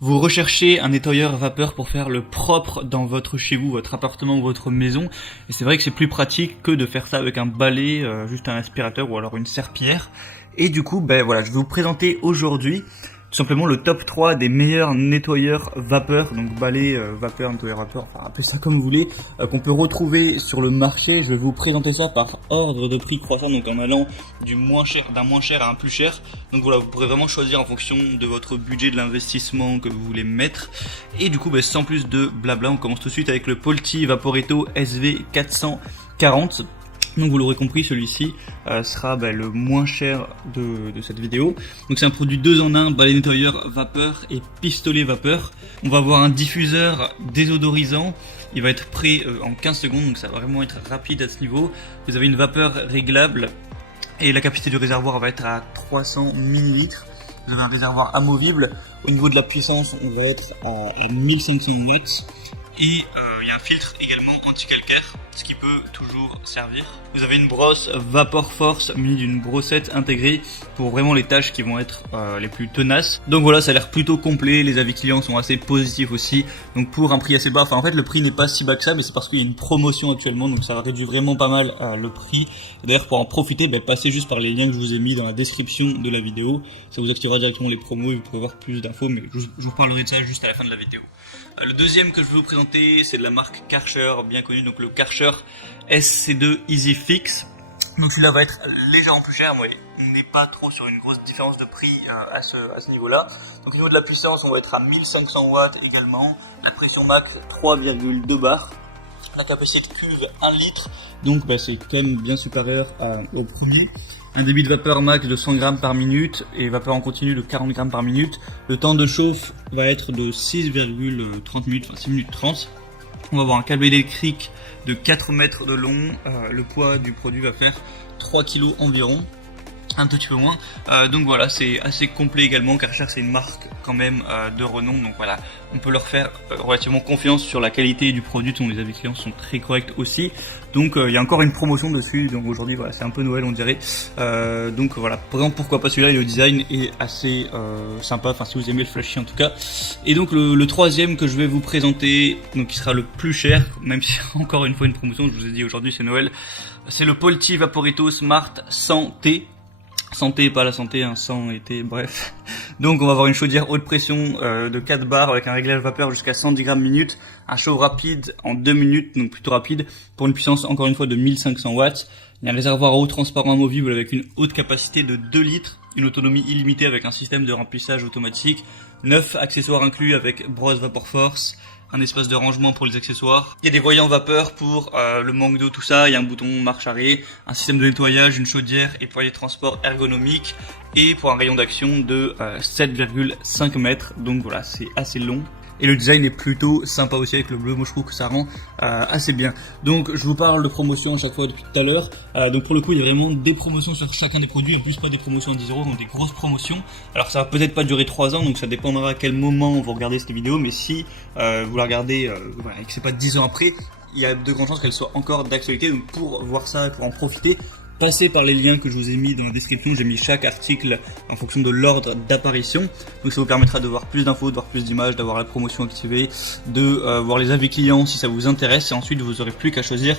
Vous recherchez un nettoyeur vapeur pour faire le propre dans votre chez vous, votre appartement ou votre maison. Et c'est vrai que c'est plus pratique que de faire ça avec un balai, juste un aspirateur ou alors une serpillière. Et du coup, voilà, je vais vous présenter aujourd'hui tout simplement le top 3 des meilleurs nettoyeurs vapeur, donc balai, vapeur, nettoyeur vapeur, enfin appelez ça comme vous voulez, qu'on peut retrouver sur le marché. Je vais vous présenter ça par ordre de prix croissant, donc en allant d'un moins cher à un plus cher. Donc voilà, vous pourrez vraiment choisir en fonction de votre budget, de l'investissement que vous voulez mettre. Et du coup, sans plus de blabla, on commence tout de suite avec le Polti Vaporetto SV440. Donc vous l'aurez compris, celui-ci sera le moins cher de cette vidéo. Donc c'est un produit 2 en 1, balai nettoyeur vapeur et pistolet vapeur. On va avoir un diffuseur désodorisant. Il va être prêt en 15 secondes, donc ça va vraiment être rapide à ce niveau. Vous avez une vapeur réglable et la capacité du réservoir va être à 300 ml. Vous avez un réservoir amovible. Au niveau de la puissance, on va être à 1500 watts. Et il y a un filtre également anti-calcaire, ce qui peut toujours servir. Vous avez une brosse Vapor Force munie d'une brossette intégrée pour vraiment les tâches qui vont être les plus tenaces. Donc voilà, ça a l'air plutôt complet, les avis clients sont assez positifs aussi. Donc pour un prix assez bas, en fait le prix n'est pas si bas que ça, mais c'est parce qu'il y a une promotion actuellement, donc ça réduit vraiment pas mal le prix. D'ailleurs pour en profiter, passez juste par les liens que je vous ai mis dans la description de la vidéo. Ça vous activera directement les promos et vous pourrez voir plus d'infos, mais je vous reparlerai de ça juste à la fin de la vidéo. Le deuxième que je vais vous présenter, c'est de la marque Karcher, bien connue, donc le Karcher SC2 Easy Fix. Donc celui-là va être légèrement plus cher, mais on n'est pas trop sur une grosse différence de prix à ce niveau-là. Donc au niveau de la puissance, on va être à 1500 watts également. La pression max 3,2 bars. La capacité de cuve 1 litre, donc c'est quand même bien supérieur au premier. Un débit de vapeur max de 100 grammes par minute et vapeur en continu de 40 grammes par minute. Le temps de chauffe va être de 6,30 minutes, enfin 6 minutes 30. On va avoir un câble électrique de 4 mètres de long. Le poids du produit va faire 3 kg environ. Un petit peu moins, donc voilà, c'est assez complet également. Karcher c'est une marque quand même de renom, donc voilà, on peut leur faire relativement confiance sur la qualité du produit, dont les avis clients sont très corrects aussi. Donc il y a encore une promotion dessus, donc aujourd'hui voilà, c'est un peu Noël on dirait, donc voilà, par exemple pourquoi pas celui-là, et le design est assez sympa, enfin si vous aimez le flashy en tout cas. Et donc le troisième que je vais vous présenter, donc qui sera le plus cher, même si encore une fois une promotion, je vous ai dit aujourd'hui c'est Noël, c'est le Polti Vaporetto Smart 100T. Santé, pas la santé, sans été, bref. Donc on va avoir une chaudière haute pression de 4 bars avec un réglage vapeur jusqu'à 110 grammes minute, un chauffe rapide en 2 minutes, donc plutôt rapide, pour une puissance encore une fois de 1500 watts. Il y a un réservoir à eau transparent amovible avec une haute capacité de 2 litres, une autonomie illimitée avec un système de remplissage automatique, 9 accessoires inclus avec brosse Vapor Force, un espace de rangement pour les accessoires. Il y a des voyants vapeur pour le manque d'eau, tout ça. Il y a un bouton marche-arrêt, un système de nettoyage, une chaudière et poignée de transport ergonomique. Et pour un rayon d'action de 7,5 mètres. Donc voilà, c'est assez long. Et le design est plutôt sympa aussi avec le bleu. Moi je trouve que ça rend assez bien. Donc je vous parle de promotion à chaque fois depuis tout à l'heure. Donc pour le coup il y a vraiment des promotions sur chacun des produits. En plus pas des promotions à 10 €, donc des grosses promotions. Alors ça va peut-être pas durer 3 ans, donc ça dépendra à quel moment vous regardez cette vidéo. Mais si vous la regardez voilà, et que c'est pas 10 ans après, il y a de grandes chances qu'elle soit encore d'actualité. Donc pour voir ça, pour en profiter, passez par les liens que je vous ai mis dans la description. J'ai mis chaque article en fonction de l'ordre d'apparition. Donc ça vous permettra de voir plus d'infos, de voir plus d'images, d'avoir la promotion activée, de voir les avis clients si ça vous intéresse. Et ensuite vous aurez plus qu'à choisir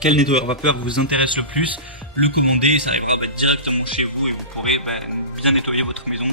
quel nettoyeur vapeur vous intéresse le plus, le commander, ça arrivera directement chez vous et vous pourrez bien nettoyer votre maison.